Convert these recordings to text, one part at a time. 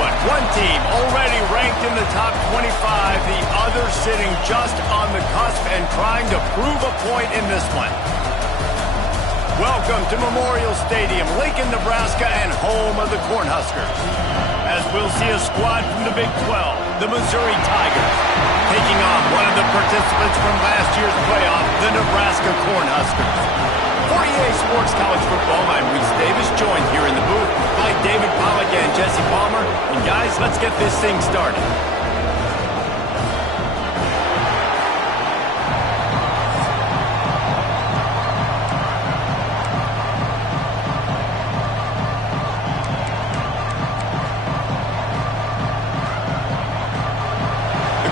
one. One team already ranked in the top 25, the other sitting just on the cusp and trying to prove a point in this one. Welcome to Memorial Stadium, Lincoln, Nebraska, and home of the Cornhuskers. As we'll see a squad from the Big 12, the Missouri Tigers, taking on one of the participants from last year's playoff, the Nebraska Cornhuskers. For EA Sports College Football, I'm Reese Davis, joined here in the booth by David Pollack and Jesse Palmer. And guys, let's get this thing started.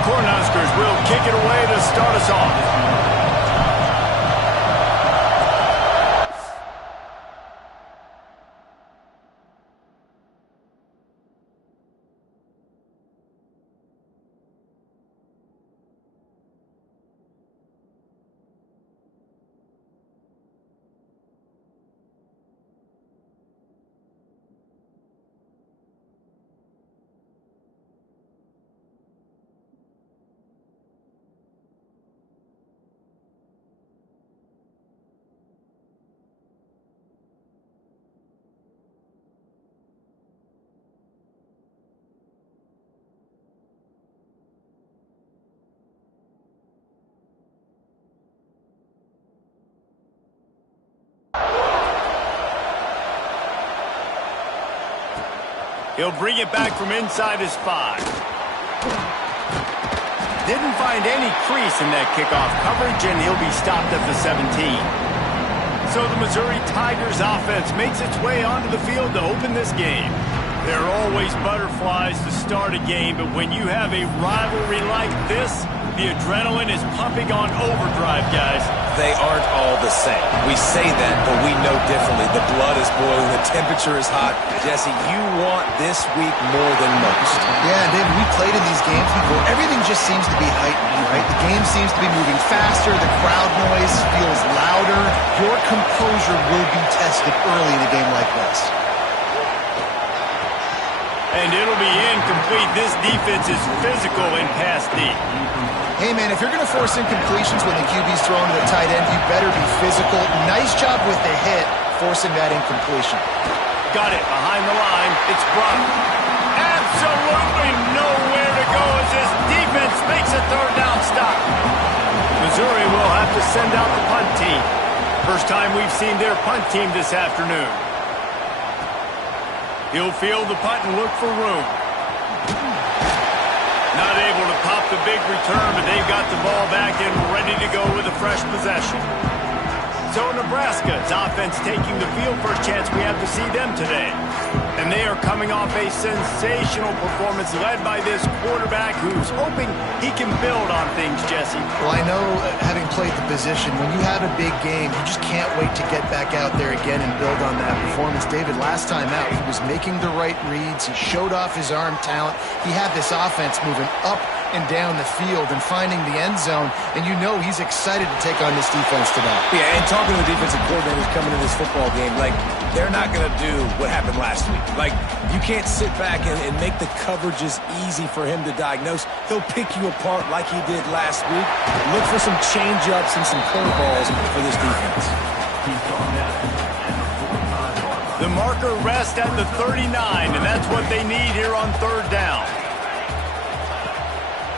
Cornhuskers will kick it away to start us off. He'll bring it back from inside his 5. Didn't find any crease in that kickoff coverage, and he'll be stopped at the 17. So the Missouri Tigers offense makes its way onto the field to open this game. There are always butterflies to start a game, but when you have a rivalry like this, the adrenaline is pumping on overdrive, guys. They aren't all the same. We say that, but we know differently. The blood is boiling. The temperature is hot. Jesse, you want this week more than most. Yeah, David, we played in these games before. Everything just seems to be heightened, right? The game seems to be moving faster. The crowd noise feels louder. Your composure will be tested early in a game like this. And it'll be incomplete. This defense is physical in pass deep. Hey, man, if you're going to force incompletions when the QB's throwing to the tight end, you better be physical. Nice job with the hit, forcing that incompletion. Got it behind the line. It's blocked. Absolutely nowhere to go as this defense makes a third down stop. Missouri will have to send out the punt team. First time we've seen their punt team this afternoon. He'll field the punt and look for room. Not able to pop the big return, but they've got the ball back and ready to go with a fresh possession. So Nebraska's offense taking the field. First chance we have to see them today. And they are coming off a sensational performance led by this quarterback who's hoping he can build on things, Jesse. Well, I know, having played the position, when you have a big game, you just can't wait to get back out there again and build on that performance. David, last time out, he was making the right reads. He showed off his arm talent. He had this offense moving up and down the field and finding the end zone, and you know he's excited to take on this defense today. Yeah, and talking to the defensive coordinators coming in this football game, like, they're not going to do what happened last week. Like, you can't sit back and make the coverages easy for him to diagnose. He'll pick you apart like he did last week. Look for some change-ups and some curveballs for this defense. The marker rests at the 39, and that's what they need here on third down.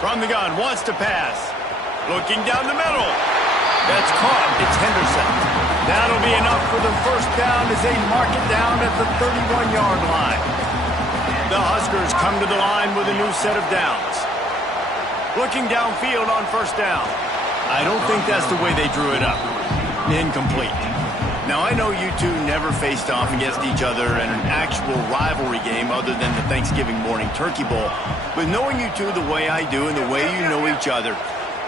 From the gun, wants to pass. Looking down the middle. That's caught. It's Henderson. That'll be enough for the first down as they mark it down at the 31-yard line. The Huskers come to the line with a new set of downs. Looking downfield on first down. I don't think that's the way they drew it up. Incomplete. Now, I know you two never faced off against each other in an actual rivalry game other than the Thanksgiving morning turkey bowl. But knowing you two the way I do and the way you know each other,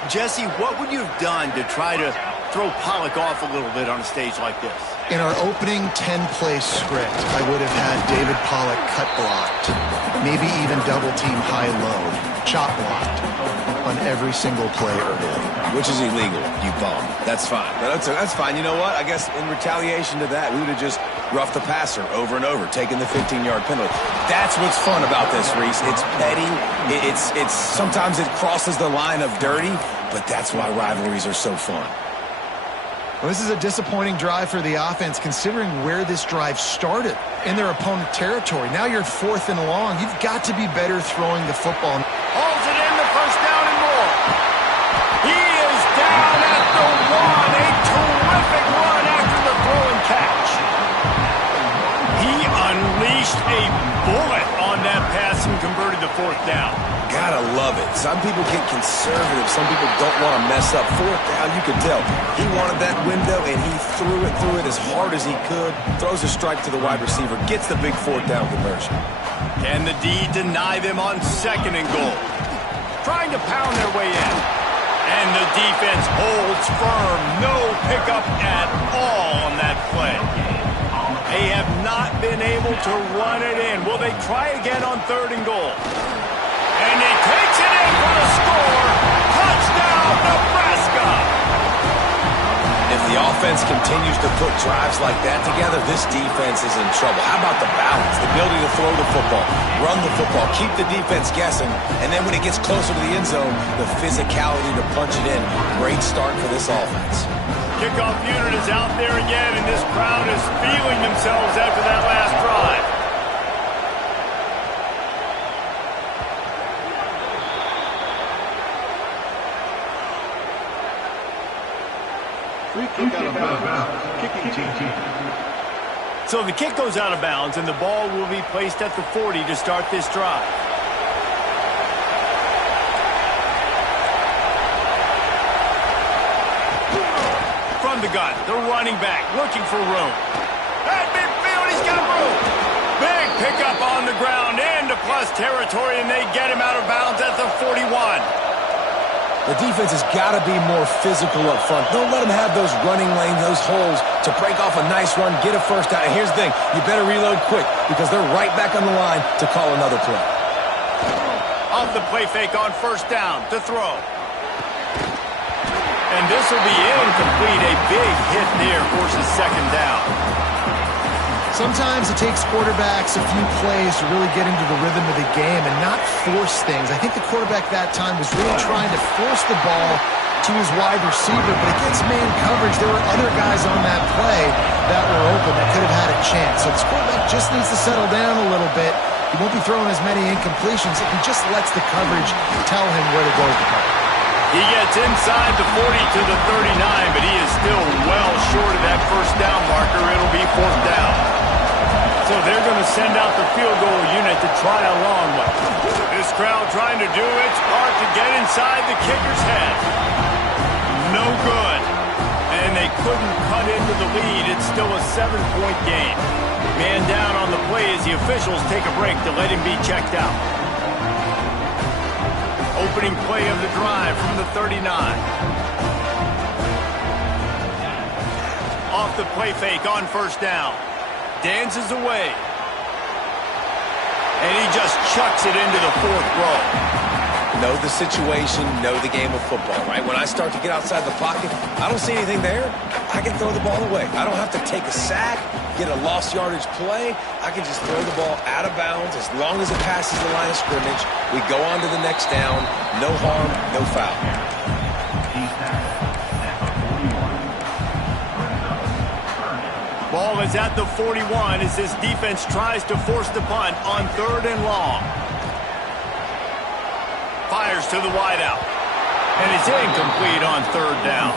Jesse, what would you have done to try to throw Pollack off a little bit on a stage like this? In our opening 10-play script, I would have had David Pollack cut blocked, maybe even double-team high-low, chop blocked on every single play early. which is illegal, you bum. That's fine. That's fine. You know what? I guess in retaliation to that, we would have just roughed the passer over and over, taking the 15-yard penalty. That's what's fun about this, Reese. It's petty. It's sometimes it crosses the line of dirty, but that's why rivalries are so fun. Well, this is a disappointing drive for the offense, considering where this drive started in their opponent territory. Now you're 4th and long. You've got to be better throwing the football. Hauls it in, the first down and more. He is down at the 1. A terrific run after the throw and catch. He unleashed a bullet on that pass and converted the 4th down. Gotta love it. Some people get conservative. Some people don't want to mess up. 4th down, you can tell. He wanted that window, and he threw it as hard as he could. Throws a strike to the wide receiver. Gets the big 4th down conversion. Can the D deny them on 2nd and goal? Trying to pound their way in. And the defense holds firm. No pickup at all on that play. They have not been able to run it in. Will they try again on 3rd and goal? And he takes it in for the score. Touchdown, Nebraska! If the offense continues to put drives like that together, this defense is in trouble. How about the balance, the ability to throw the football, run the football, keep the defense guessing, and then when it gets closer to the end zone, the physicality to punch it in. Great start for this offense. Kickoff unit is out there again, and this crowd is feeling themselves after that last drive. Free kick out of bounds. Kicking team. So the kick goes out of bounds, and the ball will be placed at the 40 to start this drive. From the gun, the running back looking for room. At midfield, he's got room. Big pickup on the ground into plus territory, and they get him out of bounds at the 41. The defense has got to be more physical up front. Don't let them have those running lanes, those holes to break off a nice run, get a 1st down. And here's the thing, you better reload quick because they're right back on the line to call another play. Off the play fake on 1st down to throw. And this will be incomplete. A big hit there forces 2nd down. Sometimes it takes quarterbacks a few plays to really get into the rhythm of the game and not force things. I think the quarterback that time was really trying to force the ball to his wide receiver, but against man coverage, there were other guys on that play that were open that could have had a chance. So this quarterback just needs to settle down a little bit. He won't be throwing as many incompletions if he just lets the coverage tell him where to go with the ball. He gets inside the 40 to the 39, but he is still well short of that 1st down marker. It'll be 4th down. So they're going to send out the field goal unit to try a long one. This crowd trying to do its part to get inside the kicker's head. No good. And they couldn't cut into the lead. It's still a 7-point game. Man down on the play as the officials take a break to let him be checked out. Opening play of the drive from the 39. Off the play fake on 1st down. Dances away. And he just chucks it into the 4th row. Know the situation, know the game of football, right? When I start to get outside the pocket, I don't see anything there. I can throw the ball away. I don't have to take a sack, get a lost yardage play. I can just throw the ball out of bounds as long as it passes the line of scrimmage. We go on to the next down. No harm, no foul. Ball is at the 41 as this defense tries to force the punt on 3rd and long. Fires to the wideout. And it's incomplete on 3rd down.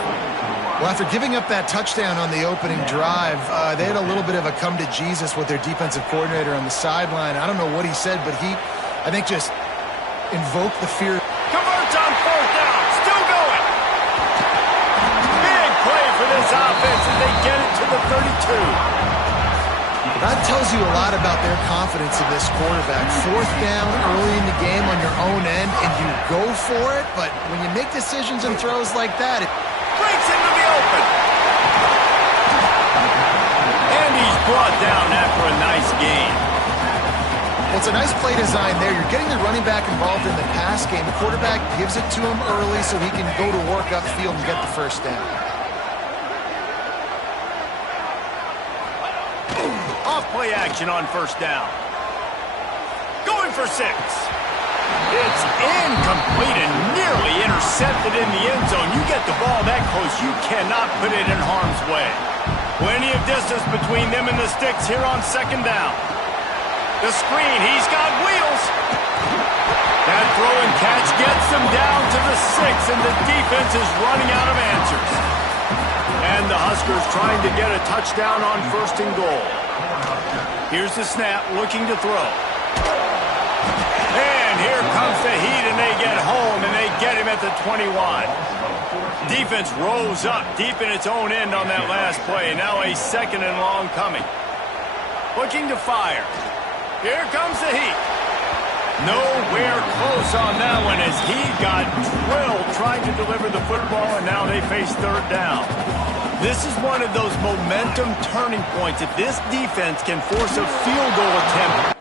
Well, after giving up that touchdown on the opening drive, they had a little bit of a come to Jesus with their defensive coordinator on the sideline. I don't know what he said, but he, I think, just invoked the fear. Converts on 4th down. Still going. Big play for this offense as they get it to the 32. That tells you a lot about their confidence in this quarterback. 4th down early in the game on your own end, and you go for it, but when you make decisions and throws like that, it breaks into the open. And he's brought down after a nice gain. Well, it's a nice play design there. You're getting the running back involved in the pass game. The quarterback gives it to him early so he can go to work upfield and get the first down. Off play action on first down. Going for 6. It's incomplete and nearly intercepted in the end zone. You get the ball that close, you cannot put it in harm's way. Plenty of distance between them and the sticks here on second down. The screen, he's got wheels. That throw and catch gets them down to the 6, and the defense is running out of answers. And the Huskers trying to get a touchdown on first and goal. Here's the snap, looking to throw. And here comes the heat, and they get home, and they get him at the 21. Defense rose up deep in its own end on that last play. Now a second and long coming. Looking to fire. Here comes the heat. Nowhere close on that one as he got drilled trying to deliver the football, and now they face third down. This is one of those momentum turning points. If this defense can force a field goal attempt,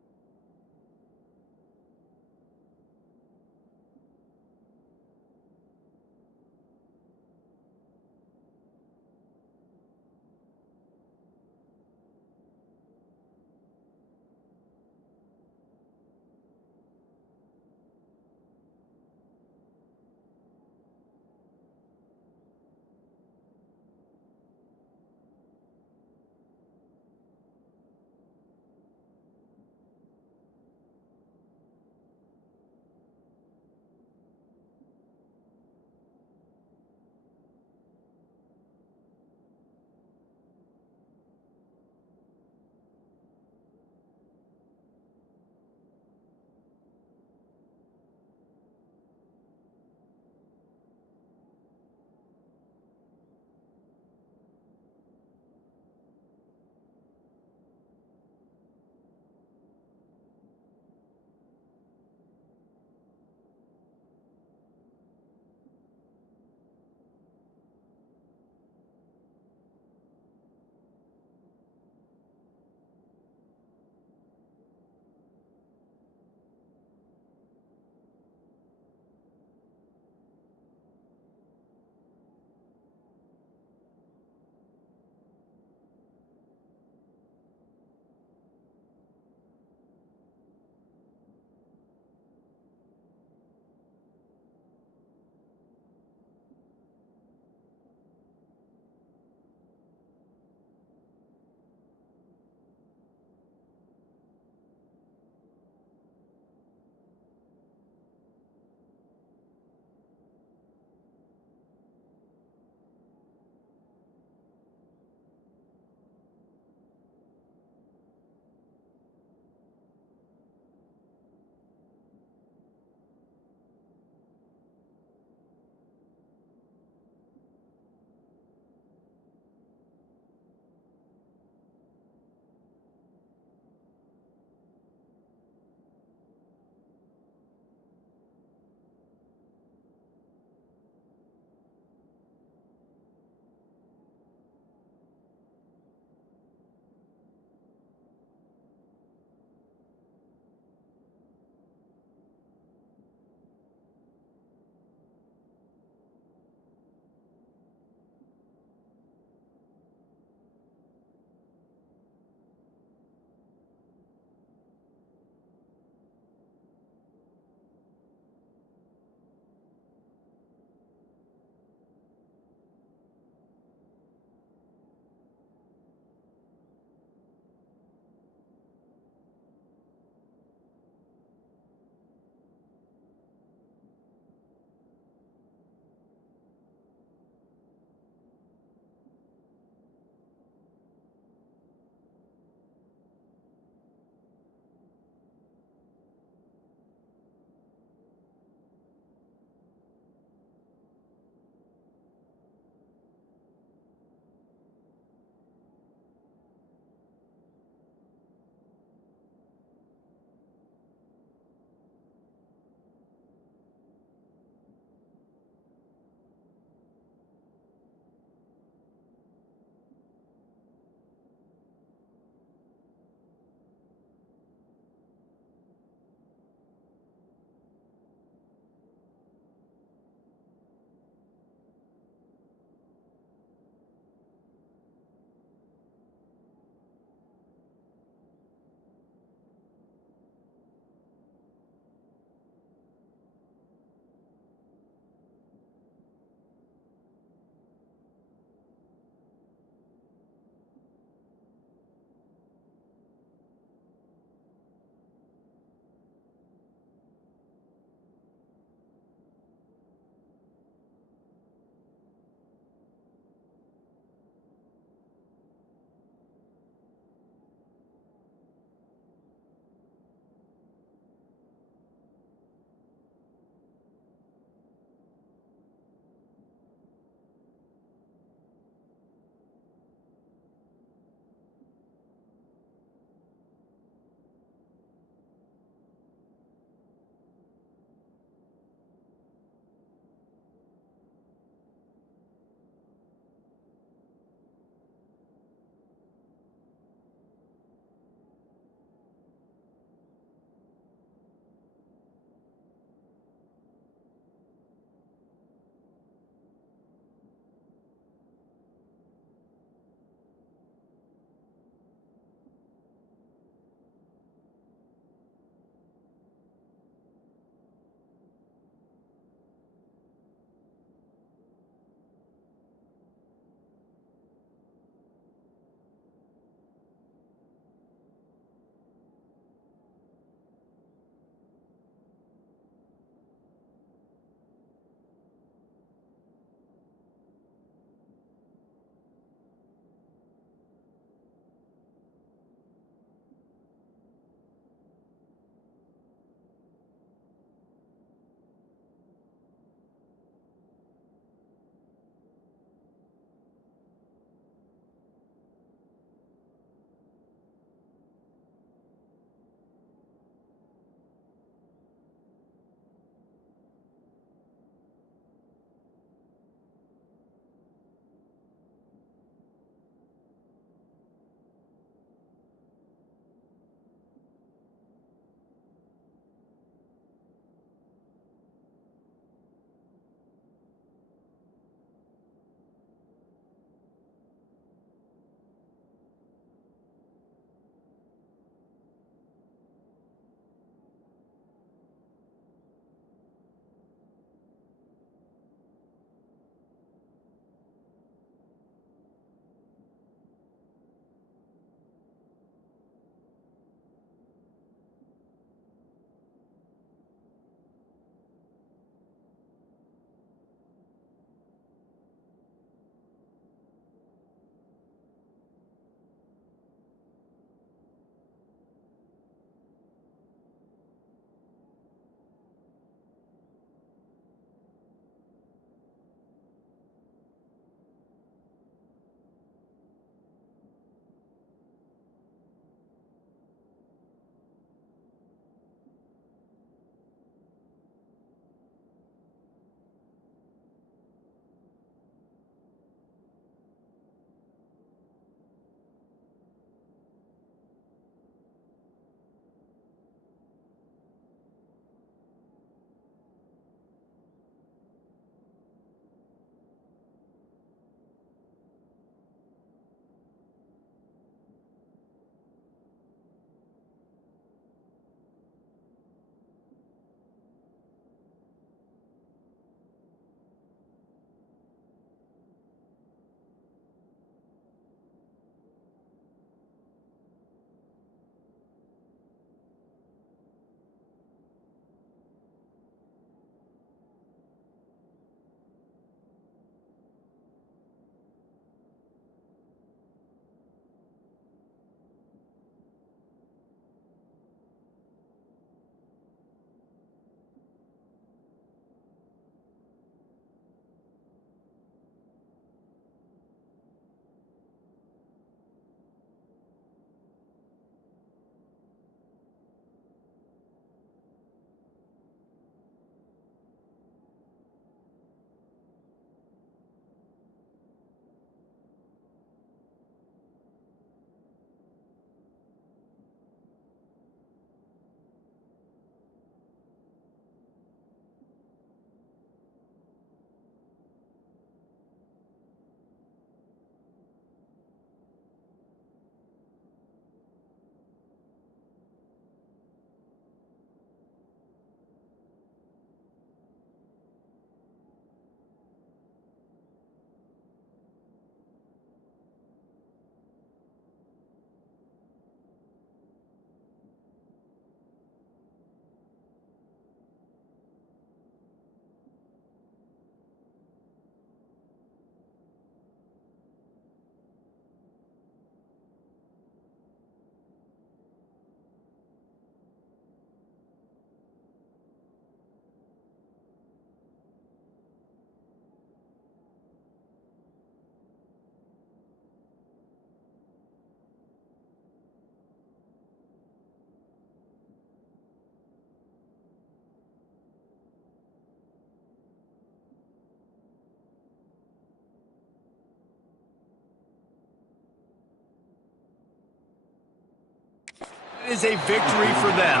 is a victory for them.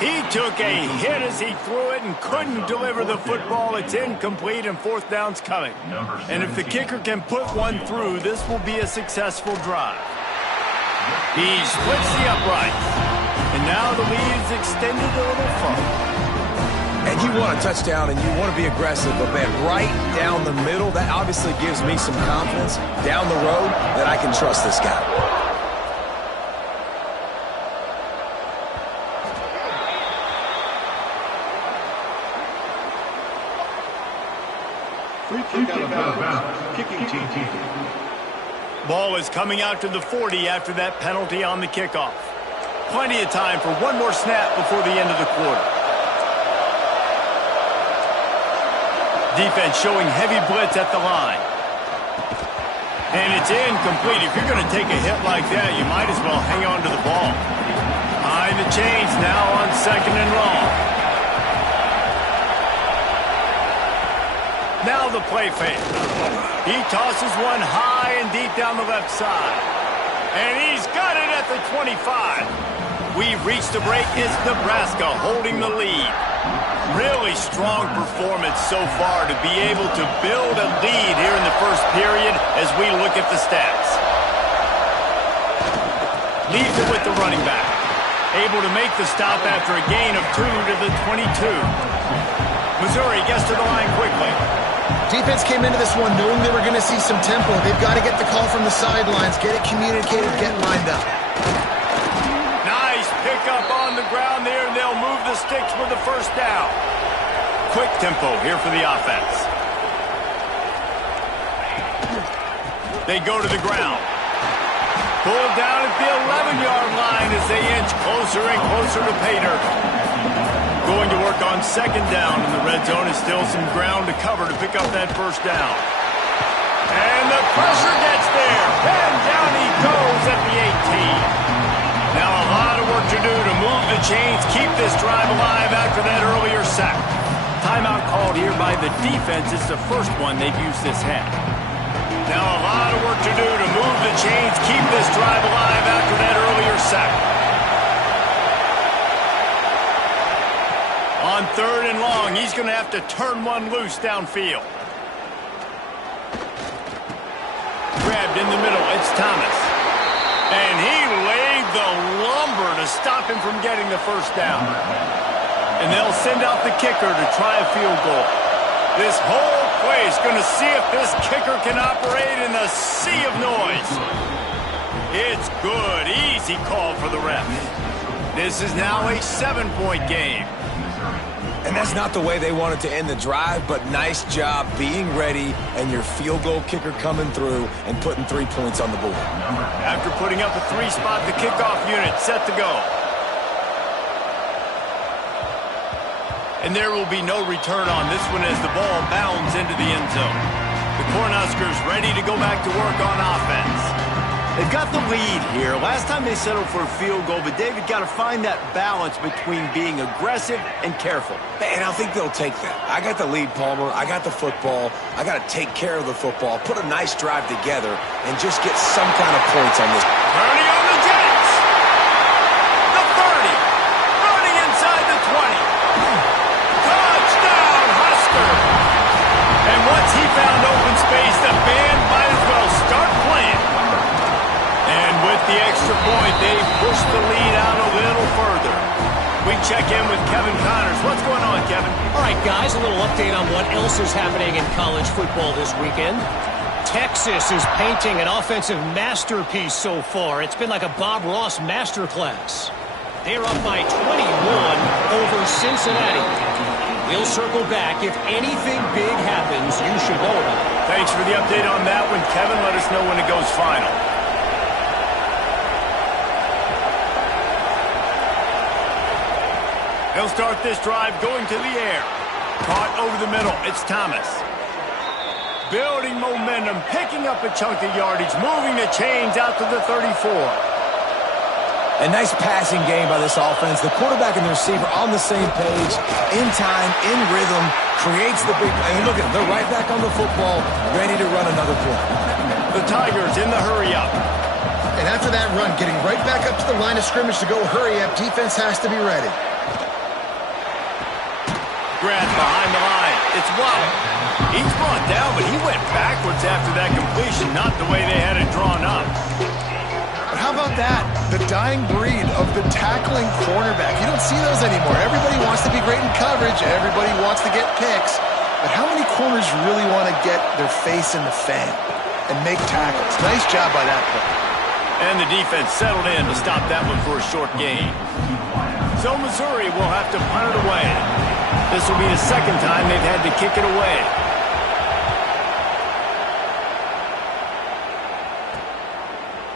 He took a hit as he threw it and couldn't deliver the football. It's incomplete and fourth down's coming. And if the kicker can put one through, this will be a successful drive. He splits the uprights. And now the lead is extended a little further. And you want a touchdown and you want to be aggressive, but man, right down the middle, that obviously gives me some confidence down the road that I can trust this guy. Free kick out of bounds. Kicking team. Ball is coming out to the 40 after that penalty on the kickoff. Plenty of time for one more snap before the end of the quarter. Defense showing heavy blitz at the line. And it's incomplete. If you're going to take a hit like that, you might as well hang on to the ball. Behind the chains now on second and long. Now the play fake. He tosses one high and deep down the left side. And he's got it at the 25. We've reached the break. It's Nebraska holding the lead. Really strong performance so far to be able to build a lead here in the first period as we look at the stats. Leaves it with the running back. Able to make the stop after a gain of 2 to the 22. Missouri gets to the line quickly. Defense came into this one knowing they were going to see some tempo. They've got to get the call from the sidelines, get it communicated, get lined up. Nice pick up on the ground there, and they'll move the sticks with the first down. Quick tempo here for the offense. They go to the ground. Pulled down at the 11-yard line as they inch closer and closer to pay dirt. Going to work on second down, and the red zone is still some ground to cover to pick up that first down. And the pressure gets there. And down he goes at the 18. Now a lot of work to do to move the chains, keep this drive alive after that earlier sack. Timeout called here by the defense. It's the first one they've used this half. Now a lot of work to do to move the chains, keep this drive alive after that earlier sack. On third and long, he's going to have to turn one loose downfield. Grabbed in the middle, it's Thomas. And he laid the lumber to stop him from getting the first down. And they'll send out the kicker to try a field goal. This whole play is going to see if this kicker can operate in a sea of noise. It's good. Easy call for the ref. This is now a 7-point game. And that's not the way they wanted to end the drive, but nice job being ready and your field goal kicker coming through and putting 3 points on the board. After putting up a 3-spot, the kickoff unit set to go. And there will be no return on this one as the ball bounds into the end zone. The Cornhuskers ready to go back to work on offense. They've got the lead here. Last time they settled for a field goal, but David got to find that balance between being aggressive and careful. And I think they'll take that. I got the lead, Palmer. I got the football. I got to take care of the football, put a nice drive together, and just get some kind of points on this. Turning on the Jets. The 30. Running inside the 20. Touchdown, Husker. And once he found open space, the band might as well start playing. And with the extra point, they push the lead out a little further. We check in with Kevin Connors. What's going on, Kevin? All right, guys, a little update on what else is happening in college football this weekend. Texas is painting an offensive masterpiece so far. It's been like a Bob Ross masterclass. They're up by 21 over Cincinnati. We'll circle back. If anything big happens, you should know about it. Thanks for the update on that one, Kevin. Let us know when it goes final. They'll start this drive going to the air. Caught over the middle. It's Thomas. Building momentum, picking up a chunk of yardage, moving the chains out to the 34. A nice passing game by this offense. The quarterback and the receiver on the same page, in time, in rhythm, creates the big play. And look at them. They're right back on the football, ready to run another play. The Tigers in the hurry up. And after that run, getting right back up to the line of scrimmage to go hurry up, defense has to be ready. Grant behind the line. It's Waddle. He's brought down, but he went backwards after that completion, not the way they had it drawn up. But how about that? The dying breed of the tackling cornerback. You don't see those anymore. Everybody wants to be great in coverage. Everybody wants to get picks. But how many corners really want to get their face in the fan and make tackles? Nice job by that player. And the defense settled in to stop that one for a short gain. So Missouri will have to punt it away. This will be the second time they've had to kick it away.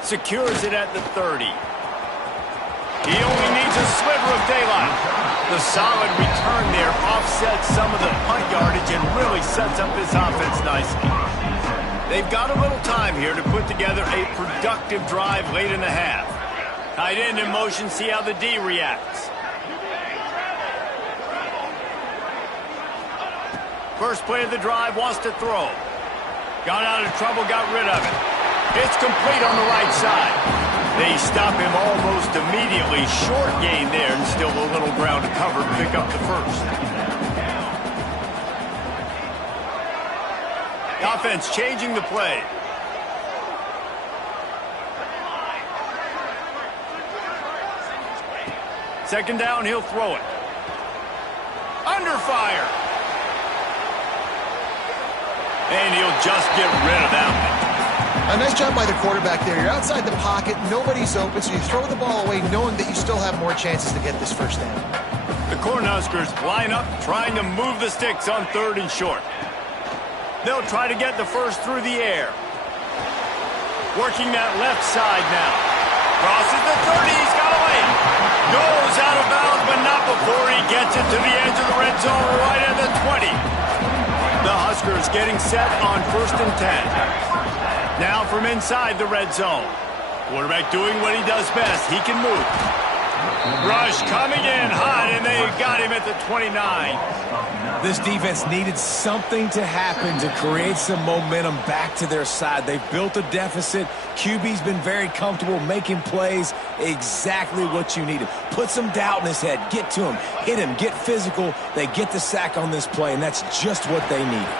Secures it at the 30. He only needs a sliver of daylight. The solid return there offsets some of the punt yardage and really sets up this offense nicely. They've got a little time here to put together a productive drive late in the half. Tight end in motion, see how the D reacts. First play of the drive, wants to throw. Got out of trouble, got rid of it. It's complete on the right side. They stop him almost immediately. Short gain there and still a little ground to cover to pick up the first. The offense changing the play. Second down, he'll throw it. Under fire. And he'll just get rid of that one. A nice job by the quarterback there. You're outside the pocket, nobody's open, so you throw the ball away knowing that you still have more chances to get this first down. The Cornhuskers line up, trying to move the sticks on 3rd and short. They'll try to get the first through the air. Working that left side now. Crosses the 30, he's got away. Goes out of bounds, but not before he gets it to the edge of the red zone right at the 20. The Huskers getting set on 1st and 10. Now from inside the red zone. Quarterback doing what he does best. He can move. Rush coming in hot, and they got him at the 29. This defense needed something to happen to create some momentum back to their side. They've built a deficit. QB's been very comfortable making plays. Exactly what you needed. Put some doubt in his head. Get to him. Hit him. Get physical. They get the sack on this play, and that's just what they needed.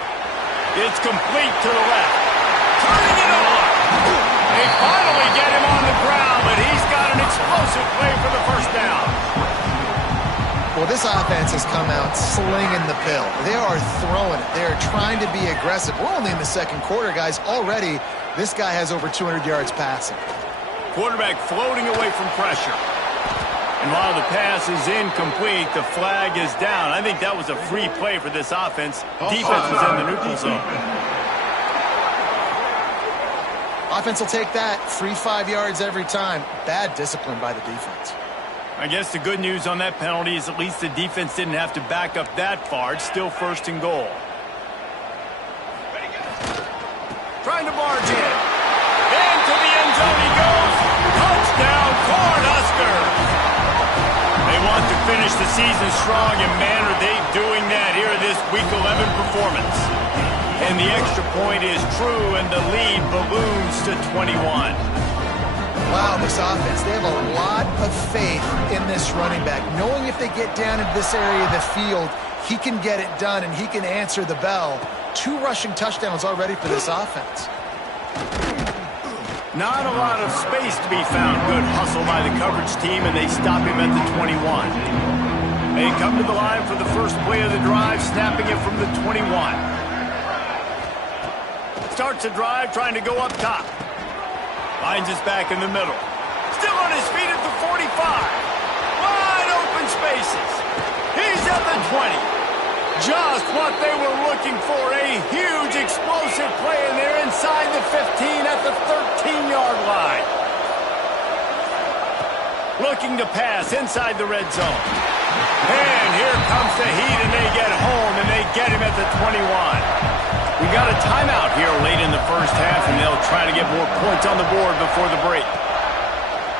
It's complete to the left. Turning it on. They finally get him on the ground, but he's got an explosive play for the first down. Well, this offense has come out slinging the pill. They are throwing it. They are trying to be aggressive. We're only in the second quarter, guys. Already, this guy has over 200 yards passing. Quarterback floating away from pressure. And while the pass is incomplete, the flag is down. I think that was a free play for this offense. Defense was in the neutral zone. Offense will take that. Free 5 yards every time. Bad discipline by the defense. I guess the good news on that penalty is at least the defense didn't have to back up that far. It's still 1st and goal. Trying to barge in. Into the end zone he goes. Touchdown, Cornhuskers. They want to finish the season strong, and man, are they doing that here in this Week 11 performance. And the extra point is true, and the lead balloons to 21. Wow, this offense, they have a lot of faith in this running back. Knowing if they get down into this area of the field, he can get it done and he can answer the bell. 2 rushing touchdowns already for this offense. Not a lot of space to be found. Good hustle by the coverage team, and they stop him at the 21. They come to the line for the first play of the drive, snapping it from the 21. Starts a drive, trying to go up top. Finds his back in the middle. Still on his feet at the 45. Wide open spaces. He's at the 20. Just what they were looking for. A huge explosive play, and they're inside the 15 at the 13-yard line. Looking to pass inside the red zone. And here comes the heat, and they get home, and they get him at the 21. We got a timeout here late in the first half, and they'll try to get more points on the board before the break.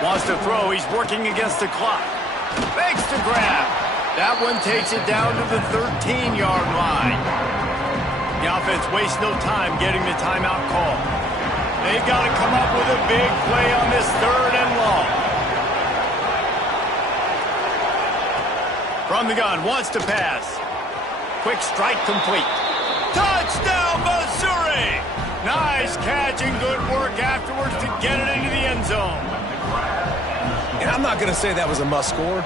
Wants to throw. He's working against the clock. Fakes to grab. That one takes it down to the 13-yard line. The offense wastes no time getting the timeout call. They've got to come up with a big play on this 3rd and long. From the gun, wants to pass. Quick strike complete. Touchdown, Missouri! Nice catch and good work afterwards to get it into the end zone. And I'm not going to say that was a must-score,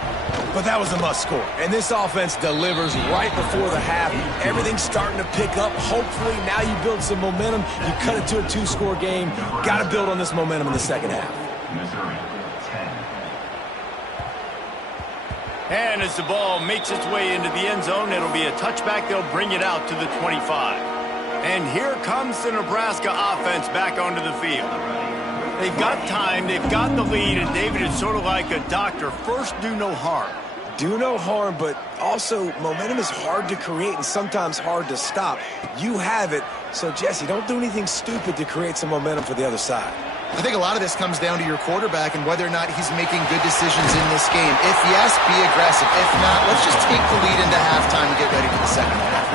but that was a must-score. And this offense delivers right before the half. Everything's starting to pick up. Hopefully, now you build some momentum. You cut it to a 2-score game. Got to build on this momentum in the second half. And as the ball makes its way into the end zone, it'll be a touchback. They'll bring it out to the 25. And here comes the Nebraska offense back onto the field. They've got time, they've got the lead, and David is sort of like a doctor. First, do no harm. Do no harm, but also momentum is hard to create and sometimes hard to stop. You have it, so Jesse, don't do anything stupid to create some momentum for the other side. I think a lot of this comes down to your quarterback and whether or not he's making good decisions in this game. If yes, be aggressive. If not, let's just take the lead into halftime and get ready for the second half.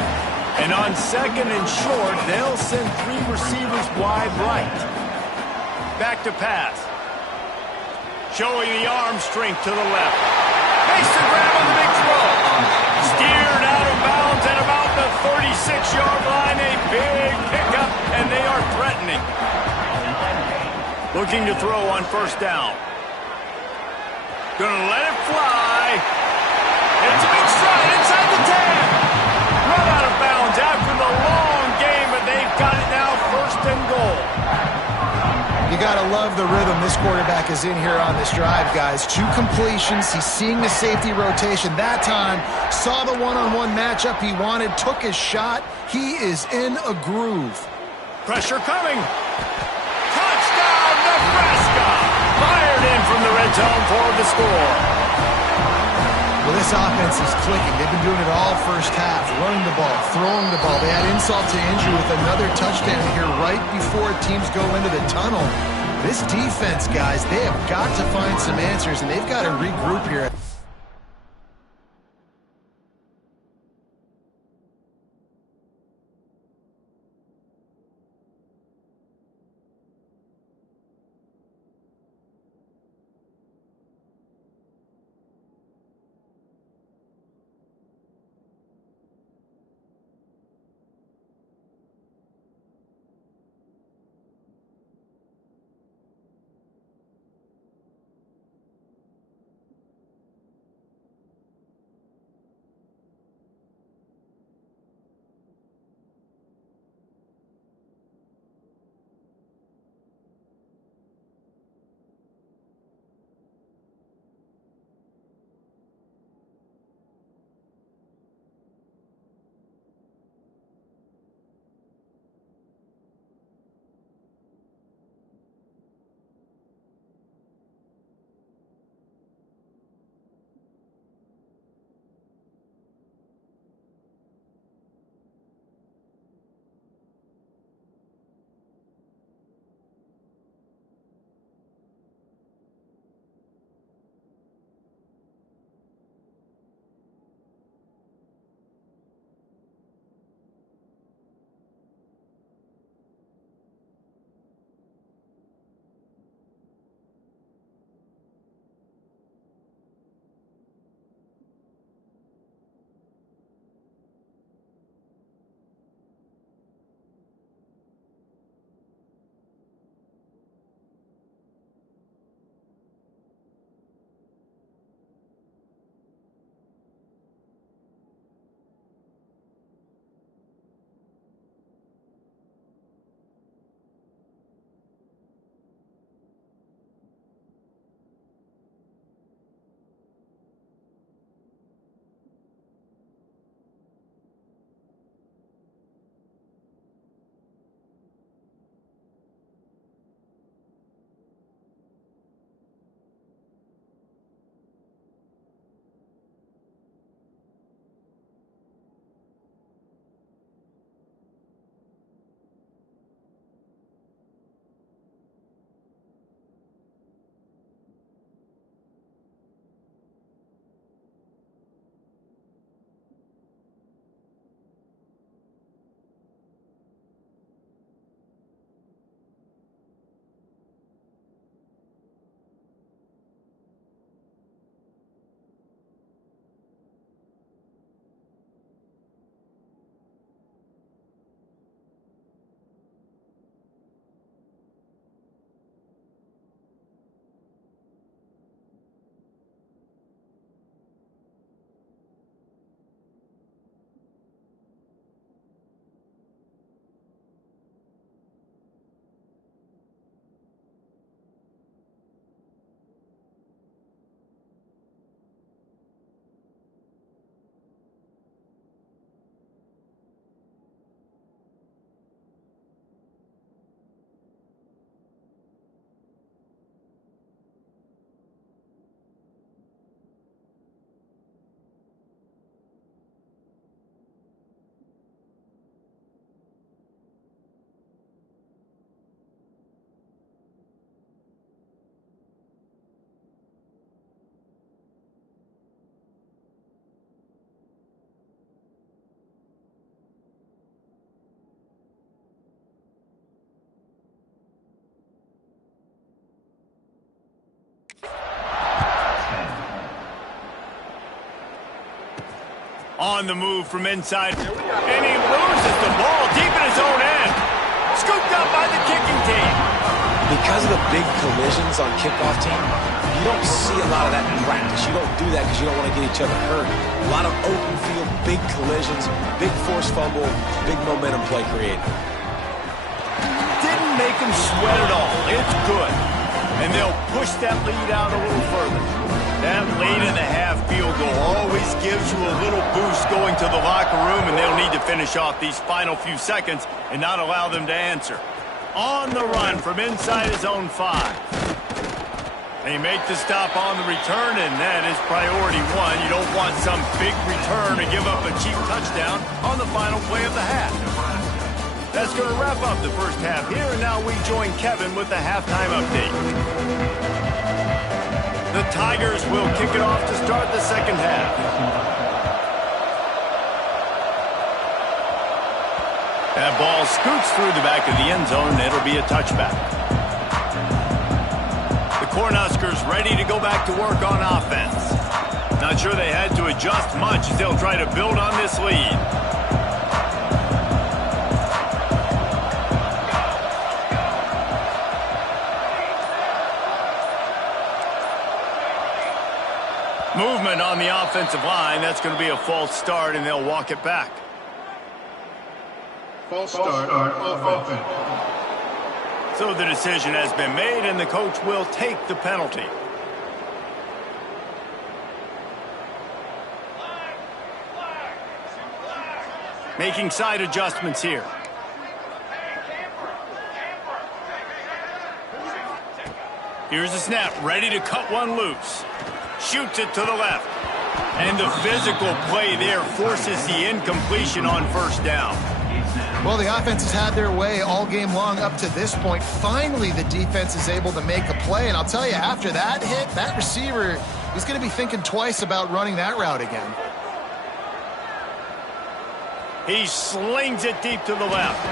And on 2nd and short, they'll send 3 receivers wide right. Back to pass. Showing the arm strength to the left. Makes the grab on the big throw. Steered out of bounds at about the 36-yard line. A big pickup, and they are threatening. Looking to throw on 1st down. Gonna let it fly. It's a big stride inside the 10. Run out of bounds after the long game, but they've got it now 1st and goal. You got to love the rhythm this quarterback is in here on this drive, guys. 2 completions. He's seeing the safety rotation. That time, saw the one-on-one matchup he wanted, took his shot. He is in a groove. Pressure coming. Touchdown, Nebraska! Fired in from the red zone for the score. Well, this offense is clicking. They've been doing it all first half, running the ball, throwing the ball. They had insult to injury with another touchdown here right before teams go into the tunnel. This defense, guys, they have got to find some answers, and they've got to regroup here. On the move from inside, and he loses the ball deep in his own end. Scooped up by the kicking team. Because of the big collisions on kickoff team, you don't see a lot of that in practice. You don't do that because you don't want to get each other hurt. A lot of open field, big collisions, big forced fumble, big momentum play created. Didn't make him sweat at all. It's good. And they'll push that lead out a little further. That late-in-the-half field goal always gives you a little boost going to the locker room, and they'll need to finish off these final few seconds and not allow them to answer. On the run from inside his own 5. They make the stop on the return, and that is priority 1. You don't want some big return to give up a cheap touchdown on the final play of the half. That's going to wrap up the first half here, and now we join Kevin with the halftime update. The Tigers will kick it off to start the second half. That ball scoots through the back of the end zone, and it'll be a touchback. The Cornhuskers ready to go back to work on offense. Not sure they had to adjust much as they'll try to build on this lead. Movement on the offensive line. That's going to be a false start, and they'll walk it back. False start offense. So the decision has been made, and the coach will take the penalty. Making side adjustments here. Here's the snap, ready to cut one loose. Shoots it to the left. And the physical play there forces the incompletion on first down. Well, the offense has had their way all game long up to this point. Finally, the defense is able to make a play. And I'll tell you, after that hit, that receiver is going to be thinking twice about running that route again. He slings it deep to the left.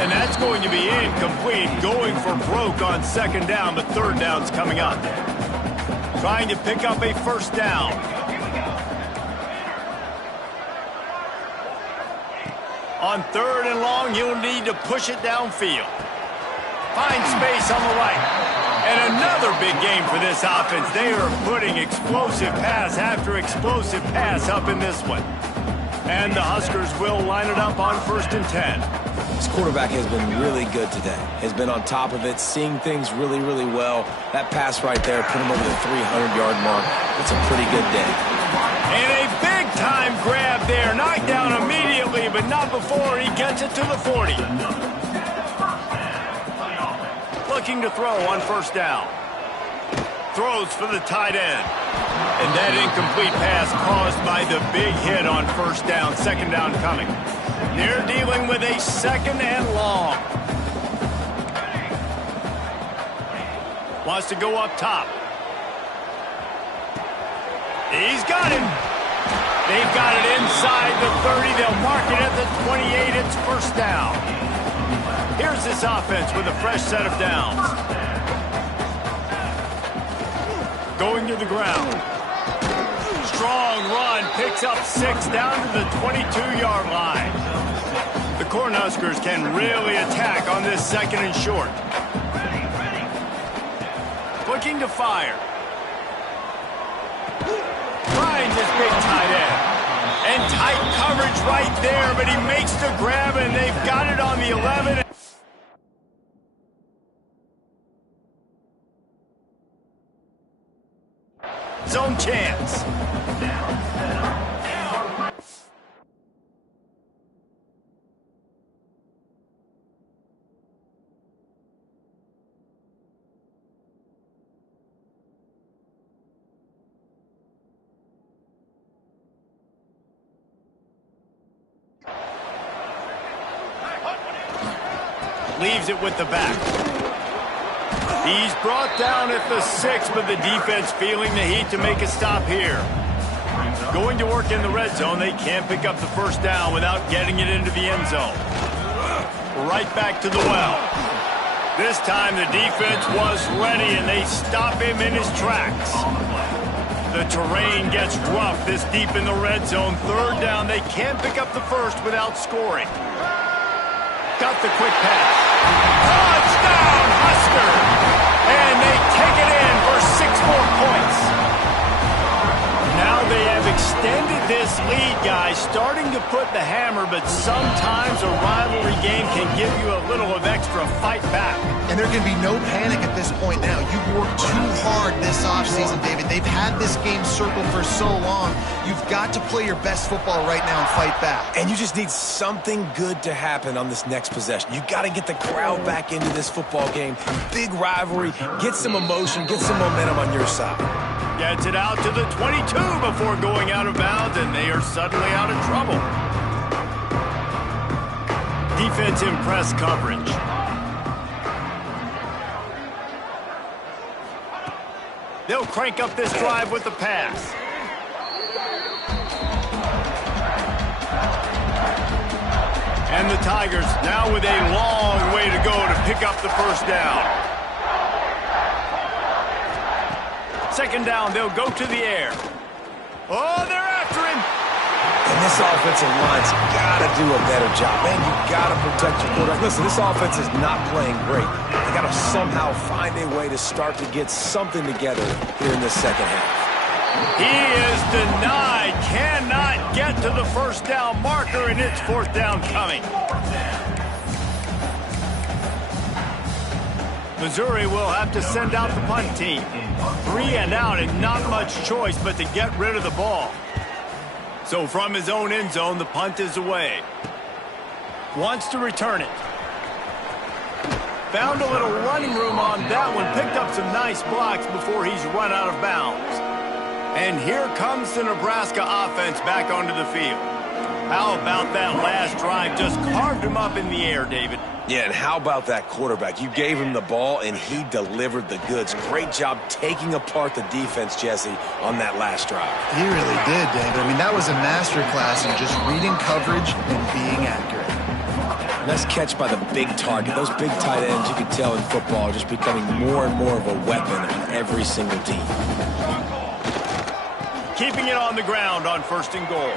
And that's going to be incomplete, going for broke on second down, but third down's coming up. Trying to pick up a first down. On third and long, you'll need to push it downfield. Find space on the right. And another big game for this offense. They are putting explosive pass after explosive pass up in this one. And the Huskers will line it up on 1st and 10. This quarterback has been really good today. Has been on top of it, seeing things really, really well. That pass right there put him over the 300-yard mark. It's a pretty good day. And a big-time grab there. Knocked down immediately, but not before he gets it to the 40. Looking to throw on first down. Throws for the tight end. And that incomplete pass caused by the big hit on first down. Second down coming. They're dealing with a second and long. Wants to go up top. He's got it. They've got it inside the 30. They'll mark it at the 28. It's first down. Here's this offense with a fresh set of downs. Going to the ground. Strong run, picks up 6 down to the 22-yard line. The Cornhuskers can really attack on this second and short. Looking to fire. Finds his big tight end. And tight coverage right there, but he makes the grab, and they've got it on the 11. His own chance. Leaves it with the back. He's brought down at the 6, but the defense feeling the heat to make a stop here. Going to work in the red zone. They can't pick up the first down without getting it into the end zone. Right back to the well. This time the defense was ready, and they stop him in his tracks. The terrain gets rough this deep in the red zone. Third down, they can't pick up the first without scoring. Got the quick pass. Touchdown, Husker! And they take it in for 6 more points. Now they have extended this lead, guys, starting to put the hammer, but sometimes a rivalry game can give you a little of extra fight back. And there can be no panic at this point now. You've worked too hard this offseason, David. They've had this game circled for so long. You've got to play your best football right now and fight back. And you just need something good to happen on this next possession. You got to get the crowd back into this football game. Big rivalry. Get some emotion. Get some momentum on your side. Gets it out to the 22 before going out of bounds, and they are suddenly out of trouble. Defense in press coverage. They'll crank up this drive with the pass. And the Tigers now with a long way to go to pick up the first down. Second down, they'll go to the air. Oh, they're after him. And this offensive line's got to do a better job. Man, you got to protect your quarterback. Listen, this offense is not playing great. They got to somehow find a way to start to get something together here in the second half. He is denied. Cannot get to the first down marker, and it's fourth down coming. Missouri will have to send out the punt team. 3 and out and not much choice but to get rid of the ball. So from his own end zone, the punt is away. Wants to return it. Found a little running room on that one. Picked up some nice blocks before he's run out of bounds. And here comes the Nebraska offense back onto the field. How about that last drive? Just carved him up in the air, David. Yeah, and how about that quarterback? You gave him the ball, and he delivered the goods. Great job taking apart the defense, Jesse, on that last drive. He really did, David. I mean, that was a masterclass in just reading coverage and being accurate. Nice catch by the big target. Those big tight ends, you can tell in football, are just becoming more and more of a weapon on every single team. Keeping it on the ground on first and goal.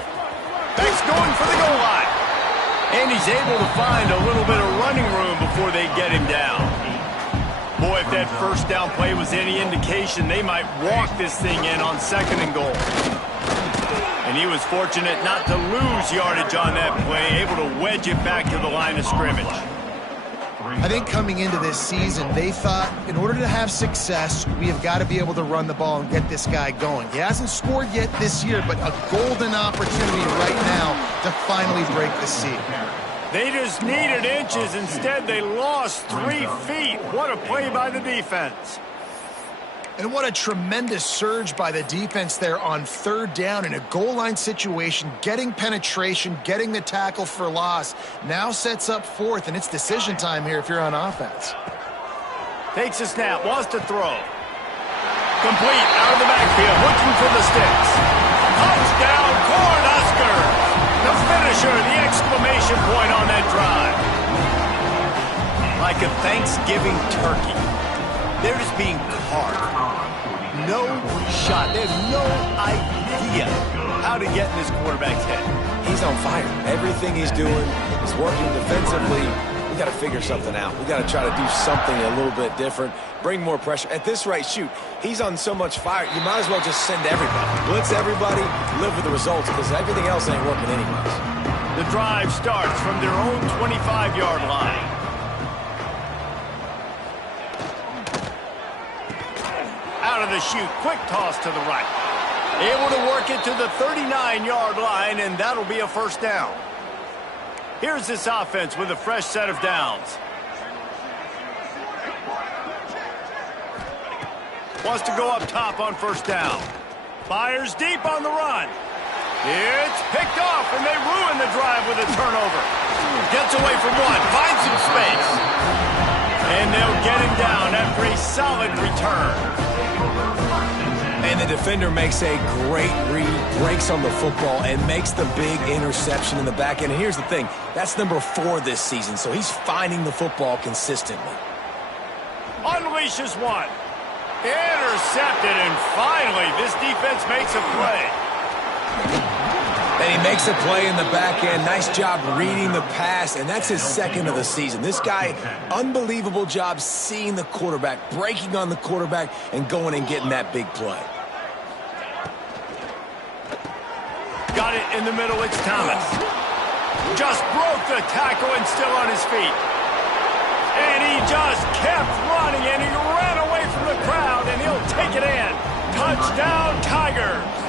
Beck's going for the goal line. And he's able to find a little bit of running room before they get him down. Boy, if that first down play was any indication, they might walk this thing in on second and goal. And he was fortunate not to lose yardage on that play, able to wedge it back to the line of scrimmage. I think coming into this season, they thought in order to have success, we have got to be able to run the ball and get this guy going. He hasn't scored yet this year, but a golden opportunity right now to finally break the seal. They just needed inches. Instead, they lost 3 feet. What a play by the defense. And what a tremendous surge by the defense there on third down in a goal line situation, getting penetration, getting the tackle for loss. Now sets up fourth, and it's decision time here if you're on offense. Takes a snap, wants to throw. Complete, out of the backfield, looking for the sticks. Touchdown, Cornhuskers! The finisher, the exclamation point on that drive. Like a Thanksgiving turkey. They're just being carved. No shot. They have no idea how to get in this quarterback's head. He's on fire. Everything he's doing is working defensively. We got to figure something out. We got to try to do something a little bit different. Bring more pressure. At this rate, shoot, he's on so much fire, you might as well just send everybody. Blitz everybody, live with the results, because everything else ain't working anyways. The drive starts from their own 25-yard line. Out of the chute, quick toss to the right. Able to work it to the 39-yard line, and that'll be a first down. Here's this offense with a fresh set of downs. Wants to go up top on first down. Fires deep on the run. It's picked off, and they ruin the drive with a turnover. Gets away from one, finds some space. And they'll get him down after a solid return. And the defender makes a great read, breaks on the football, and makes the big interception in the back end. And here's the thing, that's number 4 this season, so he's finding the football consistently. Unleashes one. Intercepted, and finally, this defense makes a play. And he makes a play in the back end. Nice job reading the pass, and that's his second of the season. This guy, unbelievable job seeing the quarterback, breaking on the quarterback, and going and getting that big play. Got it in the middle, it's Thomas. Just broke the tackle and still on his feet. And he just kept running, and he ran away from the crowd, and he'll take it in. Touchdown, Tigers.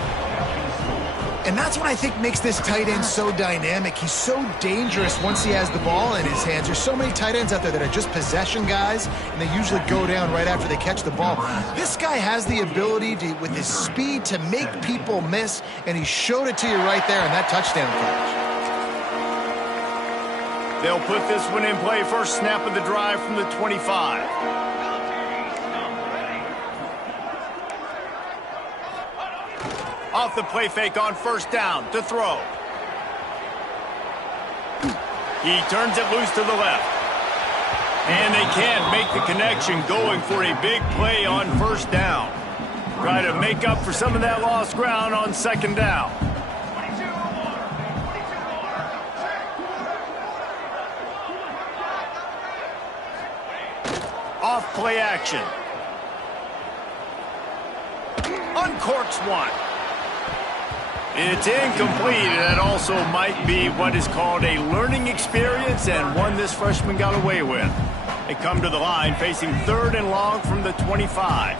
And that's what I think makes this tight end so dynamic. He's so dangerous once he has the ball in his hands. There's so many tight ends out there that are just possession guys, and they usually go down right after they catch the ball. This guy has the ability to, with his speed, to make people miss, and he showed it to you right there in that touchdown catch. They'll put this one in play. First snap of the drive from the 25. Off the play fake on first down to throw. He turns it loose to the left. And they can't make the connection, going for a big play on first down. Try to make up for some of that lost ground on second down. Off play action. Uncorks one. It's incomplete, and that also might be what is called a learning experience, and one this freshman got away with. They come to the line facing third and long from the 25.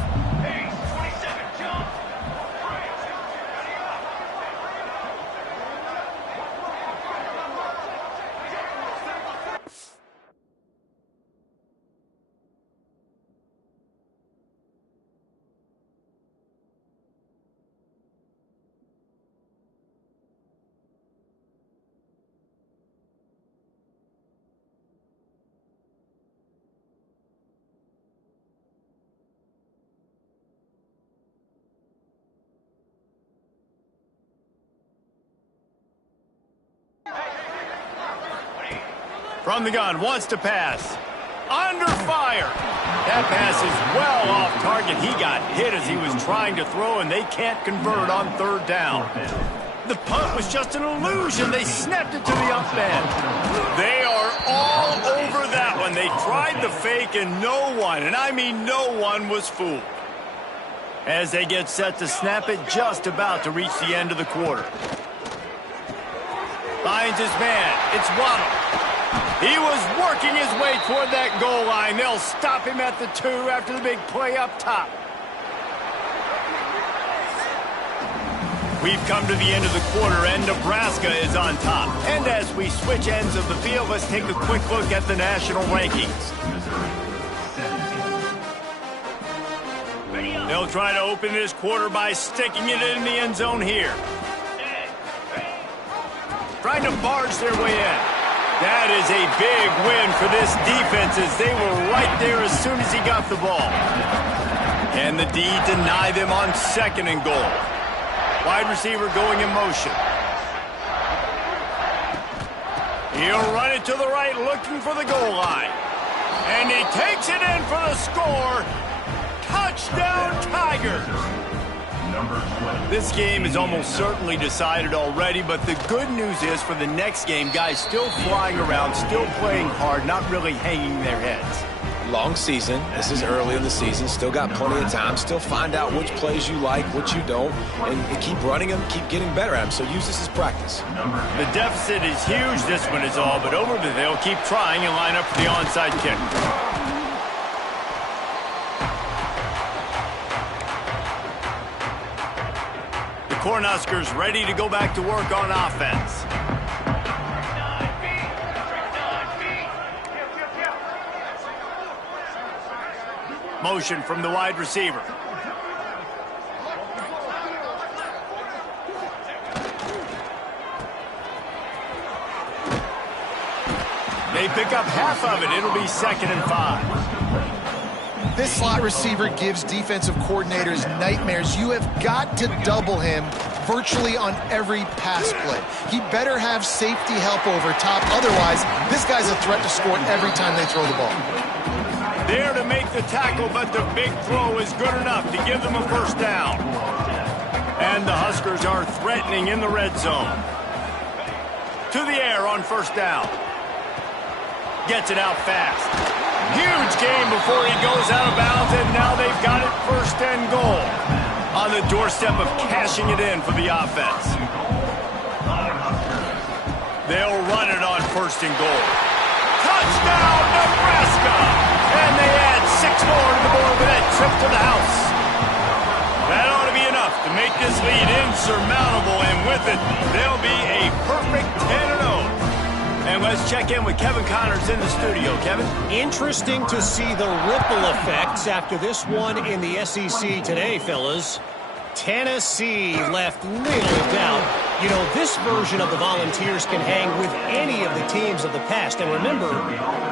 From the gun, wants to pass. Under fire. That pass is well off target. He got hit as he was trying to throw, and they can't convert on third down. The punt was just an illusion. They snapped it to the up end. They are all over that one. They tried the fake, and no one, and I mean no one, was fooled. As they get set to snap it, just about to reach the end of the quarter. Finds his man. It's Waddle. He was working his way toward that goal line. They'll stop him at the 2 after the big play up top. We've come to the end of the quarter, and Nebraska is on top. And as we switch ends of the field, let's take a quick look at the national rankings. They'll try to open this quarter by sticking it in the end zone here. Trying to barge their way in. That is a big win for this defense, as they were right there as soon as he got the ball. Can the D deny them on second and goal? Wide receiver going in motion. He'll run it to the right, looking for the goal line. And he takes it in for the score. Touchdown, Tigers! This game is almost certainly decided already, but the good news is for the next game, guys still flying around, still playing hard, not really hanging their heads. Long season. This is early in the season. Still got plenty of time. Still find out which plays you like, which you don't, and keep running them, keep getting better at them. So use this as practice. The deficit is huge, this one is all, but over there they'll keep trying and line up for the onside kick. Cornhuskers ready to go back to work on offense. Motion from the wide receiver. They pick up half of it. It'll be 2nd and 5. This slot receiver gives defensive coordinators nightmares. You have got to double him virtually on every pass play. He better have safety help over top. Otherwise, this guy's a threat to score every time they throw the ball. There to make the tackle, but the big throw is good enough to give them a first down. And the Huskers are threatening in the red zone. To the air on first down. Gets it out fast. Huge gain before he goes out of bounds, and now they've got it first and goal. On the doorstep of cashing it in for the offense. They'll run it on first and goal. Touchdown, Nebraska! And they add 6 more to the board with that trip to the house. That ought to be enough to make this lead insurmountable, and with it, they'll be a perfect 10-0. And let's check in with Kevin Connors in the studio. Kevin? Interesting to see the ripple effects after this one in the SEC today, fellas. Tennessee left little doubt. You know, this version of the Volunteers can hang with any of the teams of the past. And remember,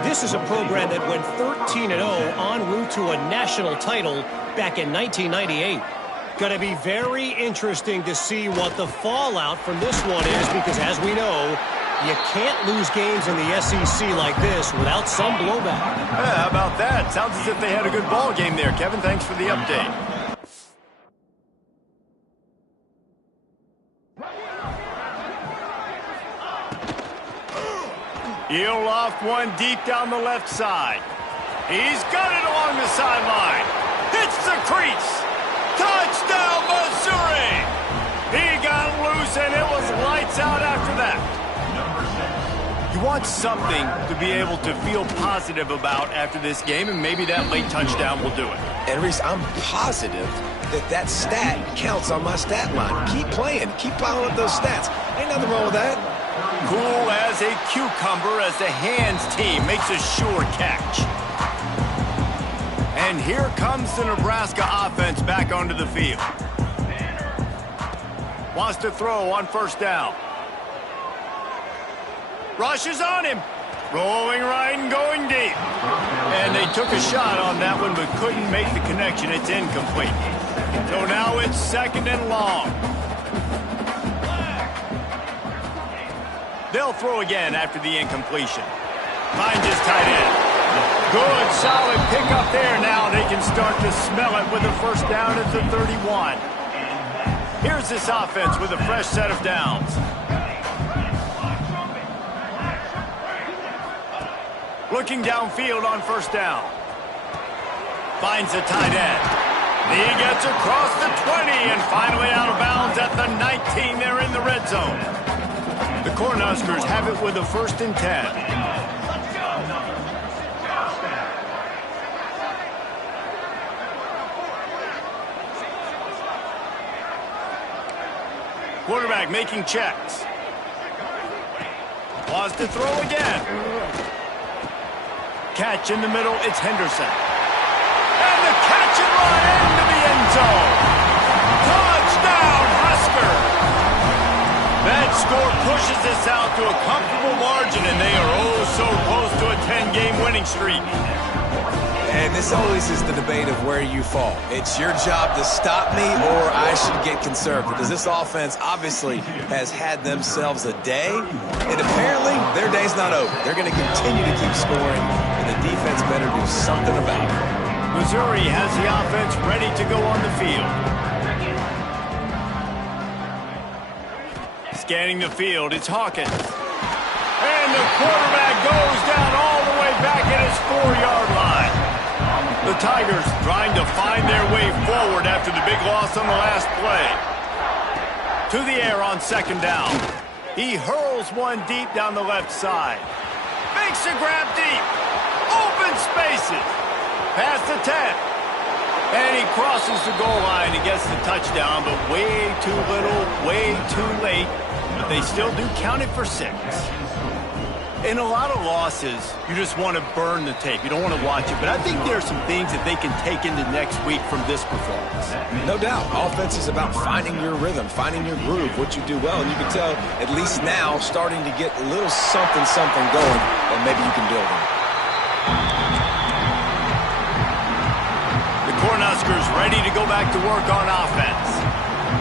this is a program that went 13-0 en route to a national title back in 1998. Going to be very interesting to see what the fallout from this one is, because as we know, you can't lose games in the SEC like this without some blowback. Yeah, how about that? Sounds as if they had a good ball game there, Kevin. Thanks for the update. He'll loft one deep down the left side. He's got it along the sideline. Hits the crease. Touchdown, Missouri! He got loose, and it was lights out after that. You want something to be able to feel positive about after this game, and maybe that late touchdown will do it. And, Reese, I'm positive that stat counts on my stat line. Keep playing. Keep piling up those stats. Ain't nothing wrong with that. Cool as a cucumber as the hands team makes a sure catch. And here comes the Nebraska offense back onto the field. Wants to throw on first down. Rushes on him. Rolling right and going deep. And they took a shot on that one but couldn't make the connection. It's incomplete. So now it's second and long. They'll throw again after the incompletion. Finds his tight end. Good, solid pickup there. Now they can start to smell it with a first down at the 31. Here's this offense with a fresh set of downs. Looking downfield on first down. Finds the tight end. He gets across the 20 and finally out of bounds at the 19. They're in the red zone. The Cornhuskers have it with a first and 10. Quarterback making checks. Wants to throw again. Catch in the middle, it's Henderson. And the catch and run into the end zone. Touchdown, Husker! That score pushes us out to a comfortable margin, and they are oh so close to a 10-game winning streak. And this always is the debate of where you fall. It's your job to stop me, or I should get conservative. Because this offense obviously has had themselves a day, and apparently their day's not over. They're going to continue to keep scoring, and the defense better do something about it. Missouri has the offense ready to go on the field. Scanning the field, it's Hawkins. And the quarterback goes down all the way back at his 4-yard line. The Tigers trying to find their way forward after the big loss on the last play. To the air on second down. He hurls one deep down the left side. Makes a grab deep. Open spaces. Past the 10. And he crosses the goal line and gets the touchdown, but way too little, way too late. But they still do count it for 6. In a lot of losses, you just want to burn the tape. You don't want to watch it. But I think there are some things that they can take into next week from this performance. No doubt. Offense is about finding your rhythm, finding your groove, what you do well. And you can tell, at least now, starting to get a little something going that maybe you can build on. The Cornhuskers ready to go back to work on offense.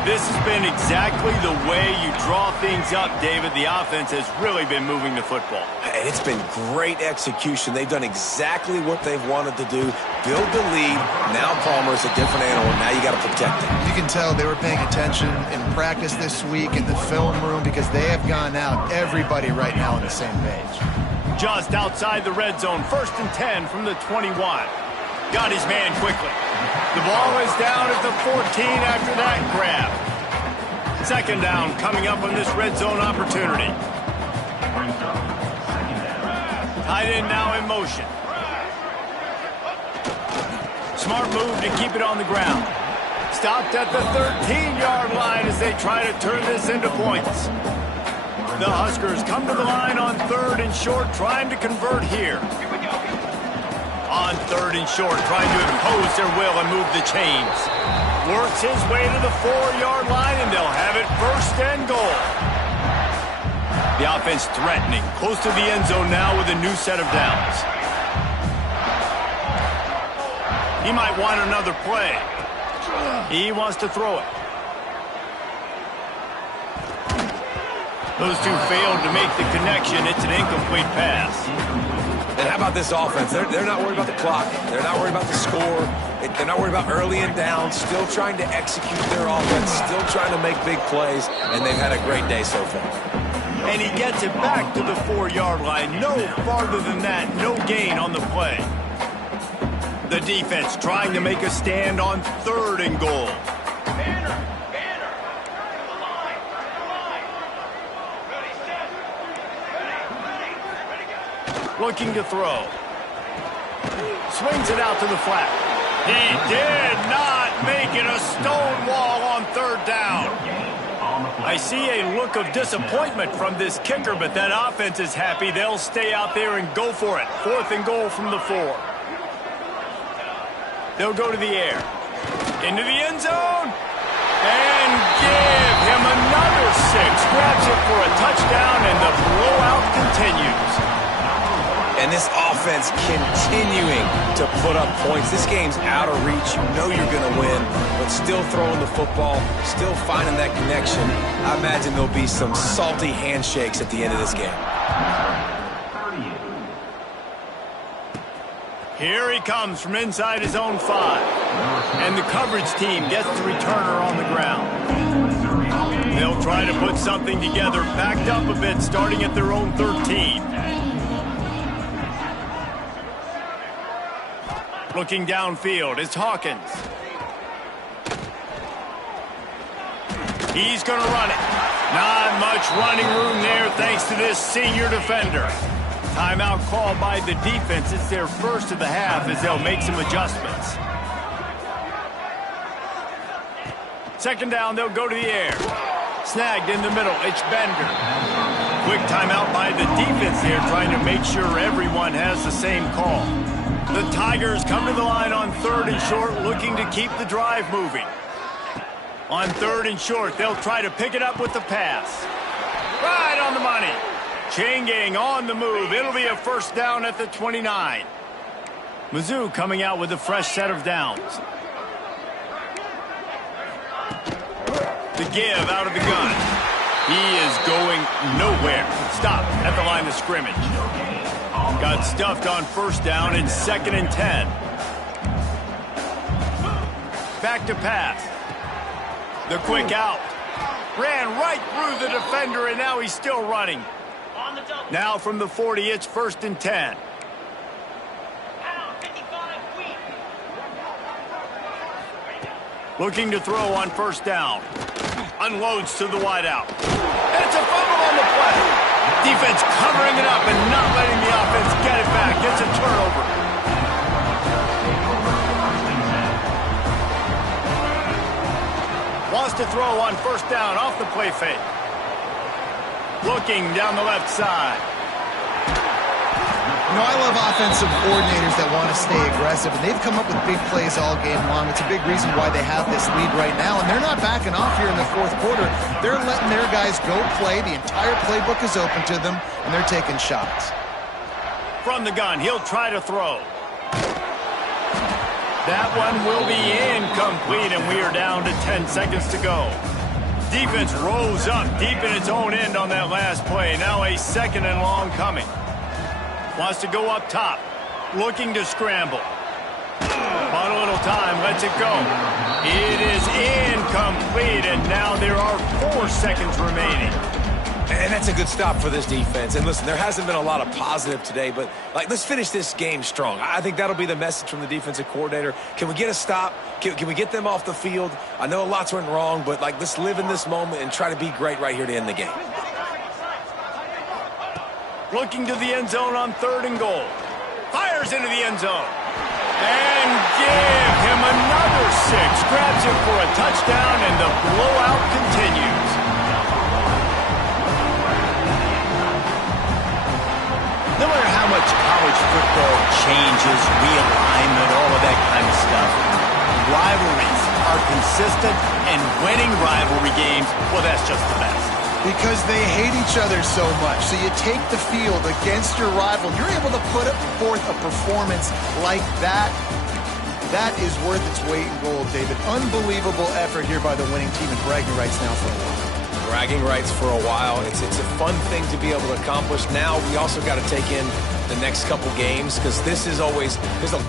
This has been exactly the way you draw things up, David. The offense has really been moving the football. And it's been great execution. They've done exactly what they've wanted to do. Build the lead. Now Palmer's a different animal. Now you got to protect it. You can tell they were paying attention in practice this week in the film room because they have gone out, everybody right now on the same page. Just outside the red zone, 1st and 10 from the 21. Got his man quickly. The ball is down at the 14 after that grab. 2nd down coming up on this red zone opportunity. Tight end now in motion. Smart move to keep it on the ground. Stopped at the 13-yard line as they try to turn this into points. The Huskers come to the line on 3rd and short, trying to convert here. On 3rd and short, trying to impose their will and move the chains. Works his way to the 4-yard line, and they'll have it 1st and goal. The offense threatening, close to the end zone now with a new set of downs. He might want another play. He wants to throw it. Those two failed to make the connection. It's an incomplete pass. And how about this offense? They're not worried about the clock. They're not worried about the score. They're not worried about early and down. Still trying to execute their offense. Still trying to make big plays. And they've had a great day so far. And he gets it back to the 4-yard line. No farther than that. No gain on the play. The defense trying to make a stand on 3rd and goal. Looking to throw. Swings it out to the flat. He did not make it a stone wall on 3rd down. I see a look of disappointment from this kicker, but that offense is happy. They'll stay out there and go for it. 4th and goal from the 4. They'll go to the air. Into the end zone. And give him another 6. Grabs it for a touchdown, and the blowout continues. And this offense continuing to put up points. This game's out of reach. You know you're going to win, but still throwing the football, still finding that connection. I imagine there'll be some salty handshakes at the end of this game. Here he comes from inside his own 5. And the coverage team gets the returner on the ground. They'll try to put something together, backed up a bit, starting at their own 13. Looking downfield, it's Hawkins. He's going to run it. Not much running room there thanks to this senior defender. Timeout called by the defense. It's their first of the half as they'll make some adjustments. 2nd down, they'll go to the air. Snagged in the middle, it's Bender. Quick timeout by the defense there, trying to make sure everyone has the same call. The Tigers come to the line on 3rd and short, looking to keep the drive moving. On 3rd and short, they'll try to pick it up with the pass. Right on the money. Chain gang on the move. It'll be a 1st down at the 29. Mizzou coming out with a fresh set of downs. The give out of the gun. He is going nowhere. Stop at the line of scrimmage. Got stuffed on 1st down and 2nd and 10. Back to pass. The quick out. Ran right through the defender, and now he's still running. Now from the 40, it's 1st and 10. Looking to throw on 1st down. Unloads to the wideout. And it's a fumble on the play. Defense covering it up and not letting the offense get it back. Gets a turnover. Wants to throw on 1st down off the play fake. Looking down the left side. You know, I love offensive coordinators that want to stay aggressive, and they've come up with big plays all game long. It's a big reason why they have this lead right now, and they're not backing off here in the 4th quarter. They're letting their guys go play. The entire playbook is open to them, and they're taking shots. From the gun, he'll try to throw. That one will be incomplete, and we are down to 10 seconds to go. Defense rose up deep in its own end on that last play. Now a 2nd and long coming. Wants to go up top. Looking to scramble. Bought a little time. Lets it go. It is incomplete, and now there are 4 seconds remaining. And that's a good stop for this defense. And listen, there hasn't been a lot of positive today, but let's finish this game strong. I think that'll be the message from the defensive coordinator. Can we get a stop? Can we get them off the field? I know lots went wrong, but let's live in this moment and try to be great right here to end the game. Looking to the end zone on 3rd and goal. Fires into the end zone. And give him another 6. Grabs it for a touchdown, and the blowout continues. No matter how much college football changes, realignment, all of that kind of stuff, rivalries are consistent, and winning rivalry games, well, that's just the best. Because they hate each other so much. So you take the field against your rival. You're able to put forth a performance like that. That is worth its weight in gold, David. Unbelievable effort here by the winning team, and bragging rights now for a while. Bragging rights for a while. It's a fun thing to be able to accomplish. Now we also got to take in the next couple games, because this is always, there's a